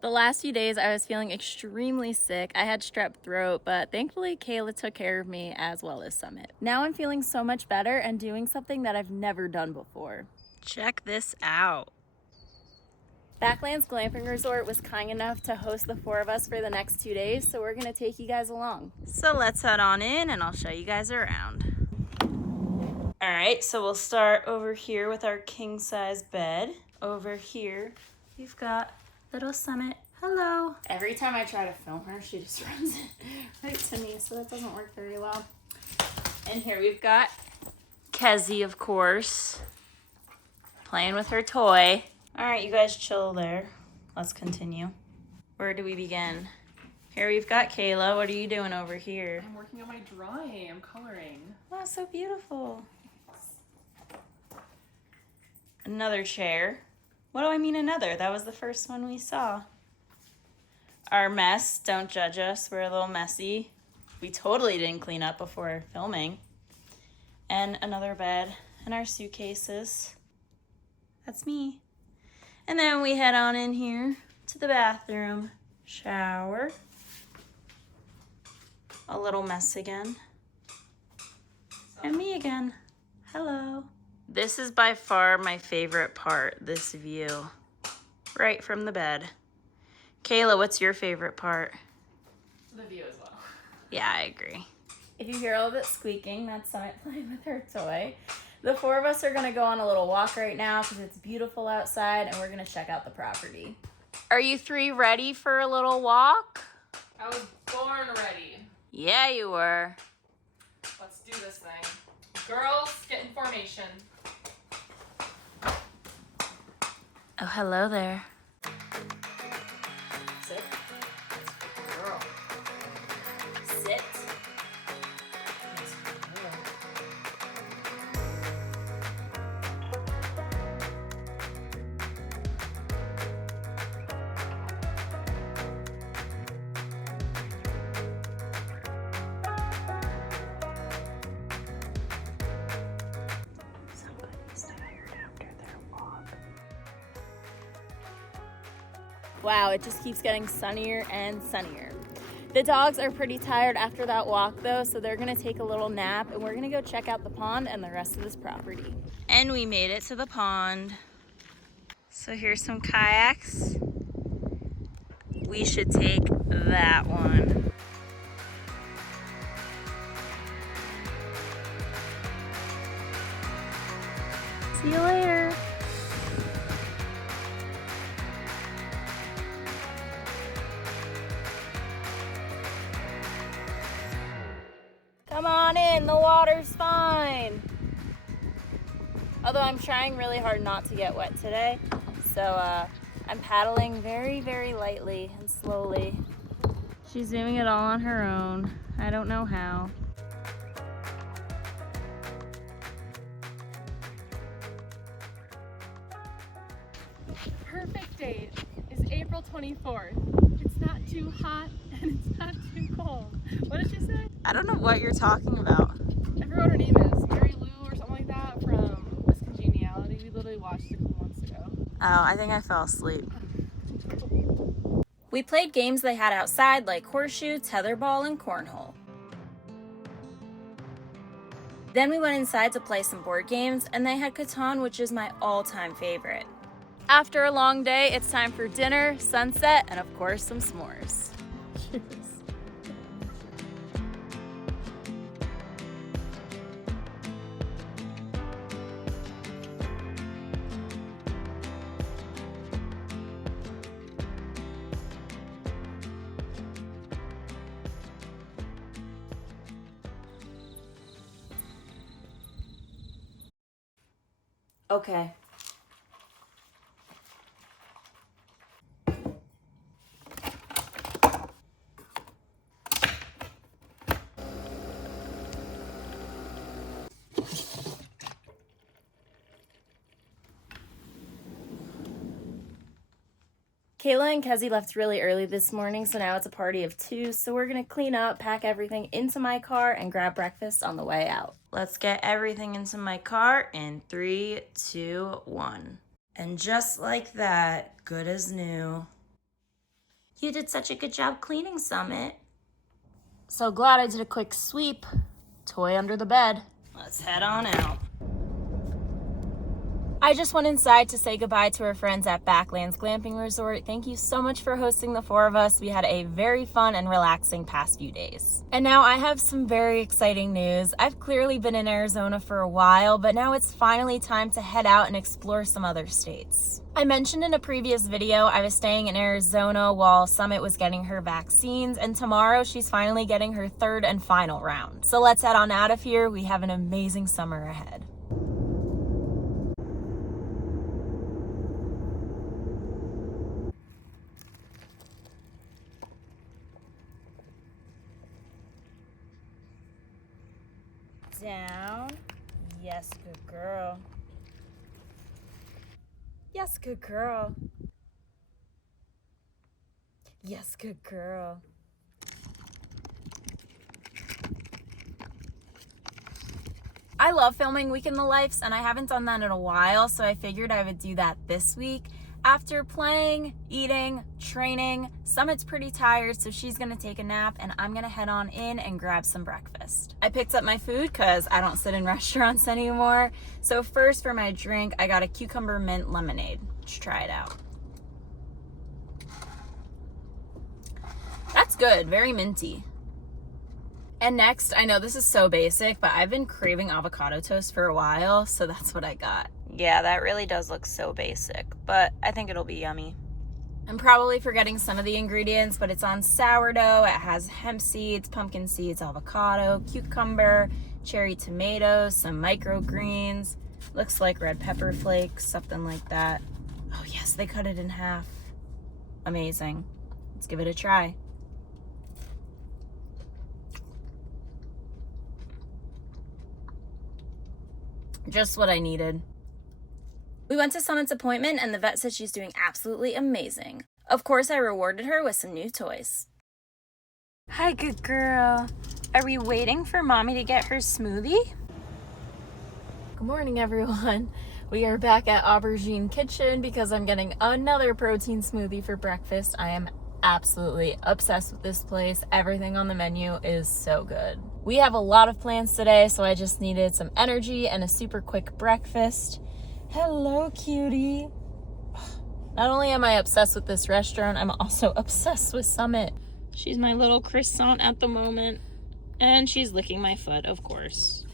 The last few days I was feeling extremely sick. I had strep throat, but thankfully Kayla took care of me as well as Summit. Now I'm feeling so much better and doing something that I've never done before. Check this out. Backlands Glamping Resort was kind enough to host the 4 of us for the next 2 days, so we're gonna take you guys along. So let's head on in and I'll show you guys around. All right, so we'll start over here with our king size bed. Over here, we've got little Summit. Hello. Every time I try to film her, she just runs right to me, so that doesn't work very well. And here we've got Kezzy, of course, playing with her toy. All right, you guys chill there. Let's continue. Where do we begin? Here we've got Kayla. What are you doing over here? I'm working on my drawing. I'm coloring. Oh, so beautiful. Another chair. What do I mean another? That was the first one we saw. Our mess. Don't judge us. We're a little messy. We totally didn't clean up before filming. And another bed and our suitcases. That's me. And then we head on in here to the bathroom. Shower. A little mess again. And me again. Hello. This is by far my favorite part, this view. Right from the bed. Kayla, what's your favorite part? The view as well. Yeah, I agree. If you hear a little bit squeaking, that's Summit playing with her toy. The 4 of us are gonna go on a little walk right now because it's beautiful outside and we're gonna check out the property. Are you 3 ready for a little walk? I was born ready. Yeah, you were. Let's do this thing. Girls, get in formation. Oh, hello there. Sit. Girl. Sit. Somebody's tired after their walk. Wow, it just keeps getting sunnier and sunnier. The dogs are pretty tired after that walk though, so they're gonna take a little nap and we're gonna go check out the pond and the rest of this property. And we made it to the pond. So here's some kayaks. We should take that one. See you later. Come on in, the water's fine. Although I'm trying really hard not to get wet today, so I'm paddling very, very lightly and slowly. She's doing it all on her own. I don't know how. Perfect date is April 24th. It's not too hot and it's not too cold. What did she say? I don't know what you're talking about. I forgot what her name is. Mary Lou or something like that from Miss Congeniality. We literally watched it a couple months ago. Oh, I think I fell asleep. We played games they had outside like horseshoe, tetherball, and cornhole. Then we went inside to play some board games, and they had Catan, which is my all-time favorite. After a long day, it's time for dinner, sunset, and of course, some s'mores. Okay. Kayla and Kezzy left really early this morning, so now it's a party of 2. So we're gonna clean up, pack everything into my car, and grab breakfast on the way out. Let's get everything into my car in 3, 2, 1. And just like that, good as new. You did such a good job cleaning, Summit. So glad I did a quick sweep. Toy under the bed. Let's head on out. I just went inside to say goodbye to our friends at Backlands Glamping Resort. Thank you so much for hosting the four of us. We had a very fun and relaxing past few days. And now I have some very exciting news. I've clearly been in Arizona for a while, but now it's finally time to head out and explore some other states. I mentioned in a previous video I was staying in Arizona while Summit was getting her vaccines, and tomorrow she's finally getting her third and final round. So let's head on out of here. We have an amazing summer ahead. Down. Yes, good girl. Yes, good girl. Yes, good girl. I love filming Week in the Lives, and I haven't done that in a while, so I figured I would do that this week. After playing, eating, training, Summit's pretty tired, so she's gonna take a nap, and I'm gonna head on in and grab some breakfast. I picked up my food because I don't sit in restaurants anymore. So first for my drink, I got a cucumber mint lemonade. Let's try it out. That's good, very minty. And next, I know this is so basic, but I've been craving avocado toast for a while, so that's what I got. Yeah, that really does look so basic, but I think it'll be yummy. I'm probably forgetting some of the ingredients, but it's on sourdough. It has hemp seeds, pumpkin seeds, avocado, cucumber, cherry tomatoes, some microgreens. Looks like red pepper flakes, something like that. Oh yes, they cut it in half. Amazing. Let's give it a try. Just what I needed. We went to Summit's appointment and the vet said she's doing absolutely amazing. Of course, I rewarded her with some new toys. Hi, good girl. Are we waiting for Mommy to get her smoothie? Good morning, everyone. We are back at Aubergine Kitchen because I'm getting another protein smoothie for breakfast. I am absolutely obsessed with this place. Everything on the menu is so good. We have a lot of plans today, so I just needed some energy and a super quick breakfast. Hello, cutie. Not only am I obsessed with this restaurant, I'm also obsessed with Summit. She's my little croissant at the moment, and she's licking my foot, of course.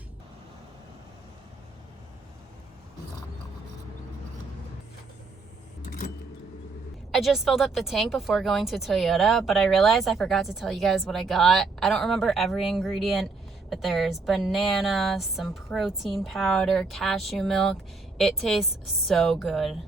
I just filled up the tank before going to Toyota, but I realized I forgot to tell you guys what I got. I don't remember every ingredient, but there's banana, some protein powder, cashew milk. It tastes so good.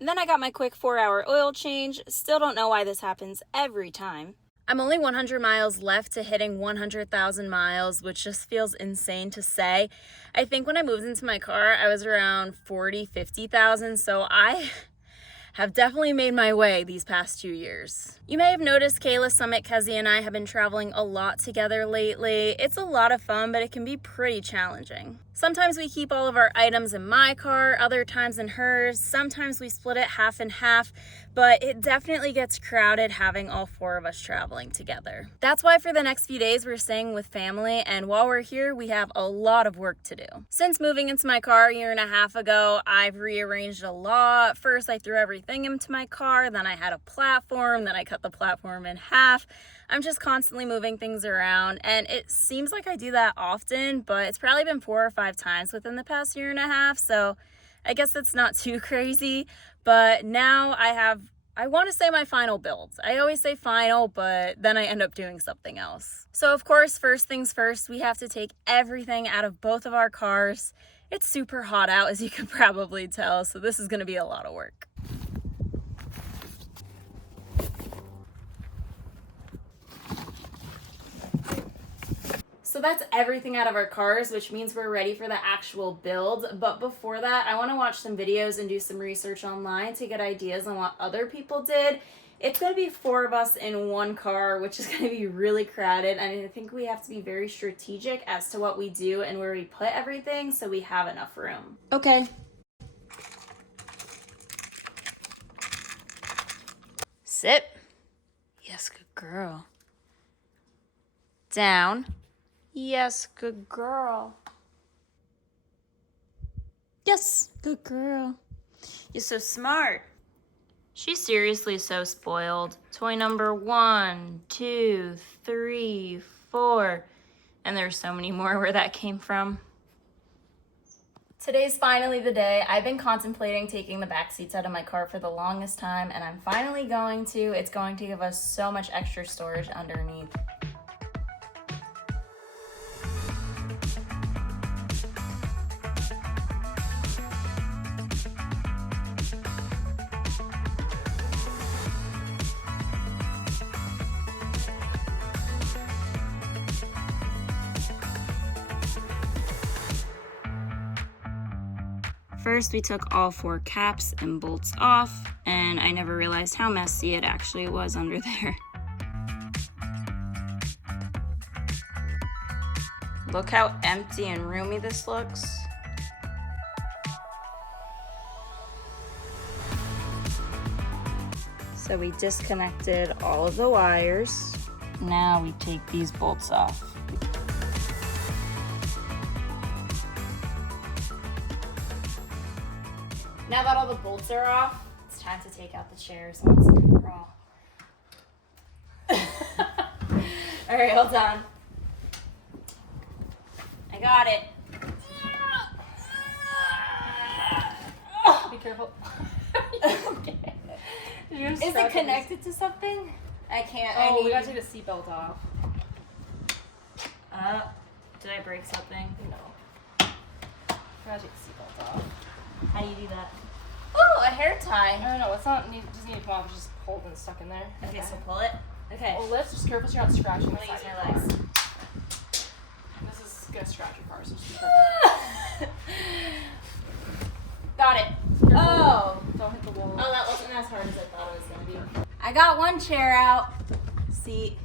And then I got my quick 4-hour oil change. Still don't know why this happens every time. I'm only 100 miles left to hitting 100,000 miles, which just feels insane to say. I think when I moved into my car, I was around 40, 50,000, so I have definitely made my way these past 2 years. You may have noticed Kayla, Summit, Kezzy, and I have been traveling a lot together lately. It's a lot of fun, but it can be pretty challenging. Sometimes we keep all of our items in my car, other times in hers. Sometimes we split it half and half, but it definitely gets crowded having all 4 of us traveling together. That's why for the next few days we're staying with family, and while we're here, we have a lot of work to do. Since moving into my car a year and a half ago, I've rearranged a lot. First, I threw everything into my car, then I had a platform, then I cut the platform in half. I'm just constantly moving things around, and it seems like I do that often, but it's probably been 4 or 5 times within the past year and a half, so I guess that's not too crazy. But now I want to say my final build. I always say final, but then I end up doing something else. So of course, first things first, we have to take everything out of both of our cars. It's super hot out, as you can probably tell, so this is going to be a lot of work. So that's everything out of our cars, which means we're ready for the actual build. But before that, I want to watch some videos and do some research online to get ideas on what other people did. It's going to be 4 of us in one car, which is going to be really crowded. And I think we have to be very strategic as to what we do and where we put everything so we have enough room. Okay. Sit. Yes, good girl. Down. Yes, good girl. Yes, good girl. You're so smart. She's seriously so spoiled. Toy number 1, 2, 3, 4. And there's so many more where that came from. Today's finally the day. I've been contemplating taking the back seats out of my car for the longest time, and I'm finally going to. It's going to give us so much extra storage underneath. First, we took all 4 caps and bolts off, and I never realized how messy it actually was under there. Look how empty and roomy this looks. So we disconnected all of the wires. Now we take these bolts off. Now that all the bolts are off, it's time to take out the chairs once and for all. All right, hold on. I got it. Be careful. Okay. Is it connected to something? I can't. Oh, we gotta take the seatbelt off. Did I break something? No. We gotta take the seatbelt off. How do you do that? Oh, a hair tie. I don't know. It's not need. Just need to come off. It's just pulled and stuck in there. Okay, so pull it. Okay. Well, let's just careful so you're not scratching the I'm side gonna of use your my legs. car. This is gonna scratch your car, so just be careful. Got it. Careful. Oh. Don't hit the wall. Oh, that wasn't as hard as I thought it was gonna be. I got one chair out. See,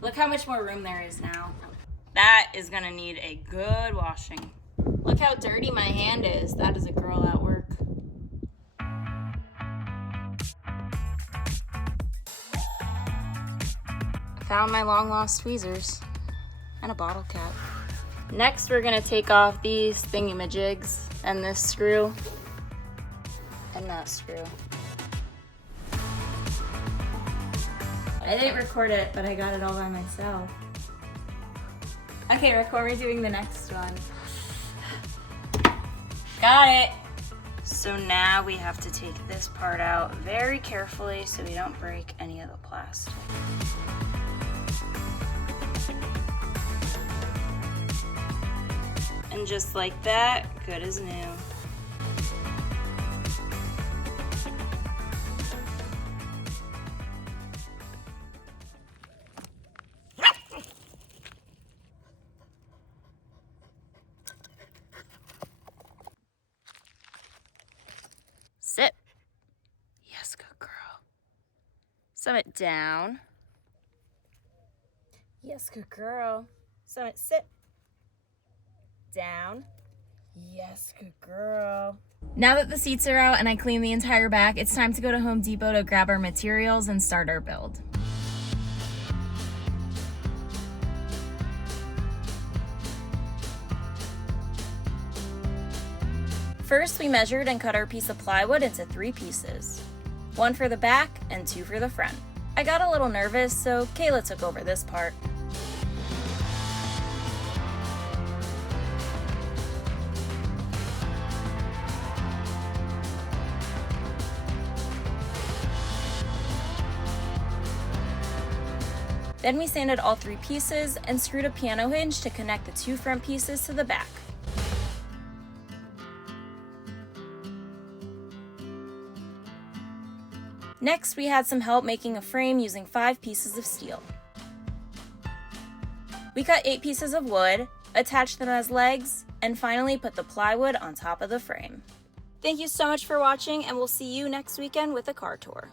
look how much more room there is now. That is gonna need a good washing. Look how dirty my hand is. That is a girl at work. Found my long lost tweezers and a bottle cap. Next, we're gonna take off these thingamajigs and this screw and that screw. I didn't record it, but I got it all by myself. Okay, record me doing the next one. Got it. So now we have to take this part out very carefully so we don't break any of the plastic. And just like that, good as new. Sit. Yes, good girl. Summit down. Yes, good girl. So sit. Down. Yes, good girl. Now that the seats are out and I cleaned the entire back, it's time to go to Home Depot to grab our materials and start our build. First, we measured and cut our piece of plywood into 3 pieces. 1 for the back and 2 for the front. I got a little nervous, so Kayla took over this part. Then we sanded all 3 pieces and screwed a piano hinge to connect the 2 front pieces to the back. Next, we had some help making a frame using 5 pieces of steel. We cut 8 pieces of wood, attached them as legs, and finally put the plywood on top of the frame. Thank you so much for watching, and we'll see you next weekend with a car tour.